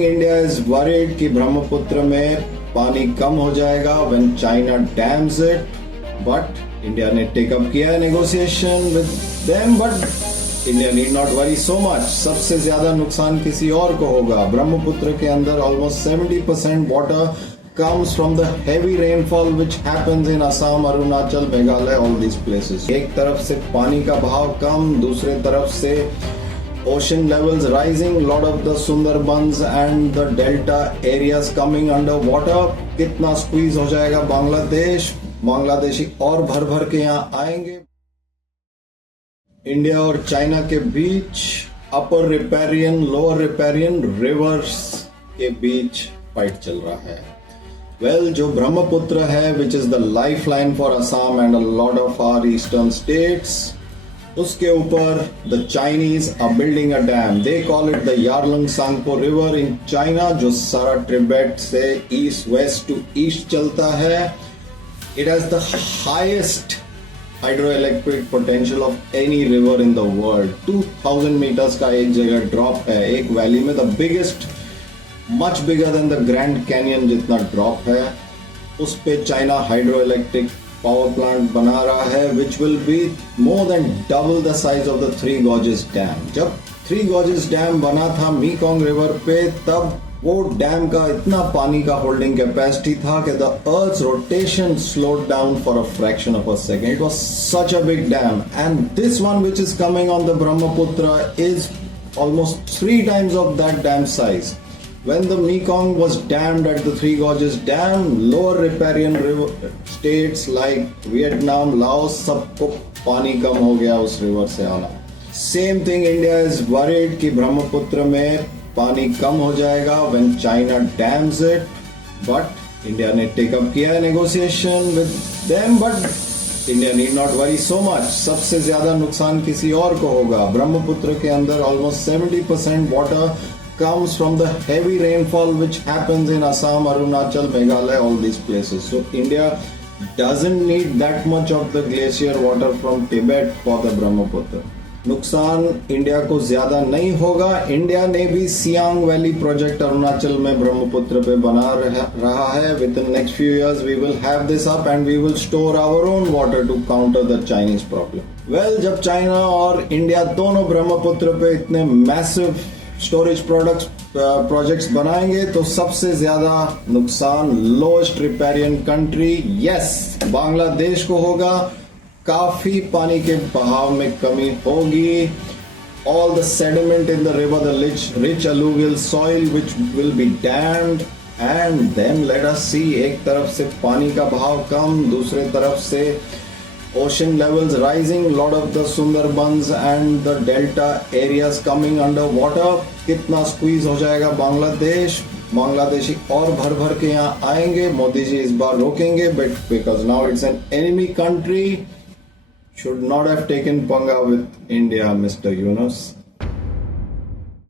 India is worried कि ब्रह्मपुत्र में पानी कम हो जाएगा when China dams it, but India ने टेकअप किया है negotiation with them, but India need not worry so much. सबसे ज्यादा नुकसान किसी और को होगा। ब्रह्मपुत्र के अंदर almost 70% water comes from the heavy rainfall which happens in Assam, Arunachal, Meghalaya, all these places. एक तरफ से पानी का बहाव कम, दूसरे तरफ से ocean levels rising, lot of the Sundarbans and the delta areas coming under water. कितना squeeze हो जाएगा बांग्लादेश, बांग्लादेशी और भर भर के यहाँ आएंगे। इंडिया और चाइना के बीच upper riparian lower riparian rivers के बीच फाइट चल रहा है। जो ब्रह्मपुत्र है which is the life line for Assam and a lot of our eastern states, उसके ऊपर the Chinese are building a dam. They call it the Yarlung Tsangpo river in China, जो सारा तिब्बत से ईस्ट वेस्ट टू ईस्ट चलता है। It has the highest hydroelectric potential of any river in the world. 2000 metres का एक जगह drop है एक वैली में, the biggest much bigger than the Grand Canyon जितना ड्रॉप है। उस पे China hydro electric power plant बना रहा है which will be more than double the size of the Three Gorges Dam. जब थ्री गॉर्जेस डैम बना था मेकॉन्ग रिवर पे, तब वो डैम का इतना पानी का होल्डिंग कैपेसिटी था कि the earth rotation slowed down for a fraction of a second. It was such a big dam, and this one which is coming on the Brahmaputra is almost 3 times of that dam size. When the Mekong was dammed at the Three Gorges Dam, lower riparian river states like Vietnam, Laos, सबको पानी कम हो गया उस river से आना। Same thing, India is worried कि ब्रह्मपुत्र में पानी कम हो जाएगा when China dams it, but India ने टेकअप किया है negotiation with them, but India need not worry so much। सबसे ज्यादा नुकसान किसी और को होगा। ब्रह्मपुत्र के अंदर almost 70% water comes from the heavy rainfall which happens in Assam, Arunachal, Meghalaya, all these places. So India doesn't need that much of the glacier water from Tibet for the Brahmaputra. नुकसान India को ज्यादा नहीं होगा। India ने भी Siang valley project Arunachal में ब्रह्मपुत्र पे बना रहा है। Within next few years we will have this up and we will store our own water to counter the Chinese problem. जब चाइना और इंडिया दोनों ब्रह्मपुत्र पे इतने मैसिव स्टोरेज प्रोजेक्ट्स बनाएंगे तो सबसे ज्यादा नुकसान lowest riparian country yes Bangladesh को होगा। काफी पानी के बहाव में कमी होगी। All the sediment in the river, the rich alluvial soil which will be dammed, and then let us see, एक तरफ से पानी का बहाव कम, दूसरे तरफ से ocean levels rising, lot of the Sundarbans and the delta areas coming under water. कितना squeeze हो जाएगा बांग्लादेश, बांग्लादेशी और भर भर के यहाँ आएंगे। मोदी जी इस बार रोकेंगे, but because now it's an enemy country, should not have taken पंगा with India, Mr. Yunus.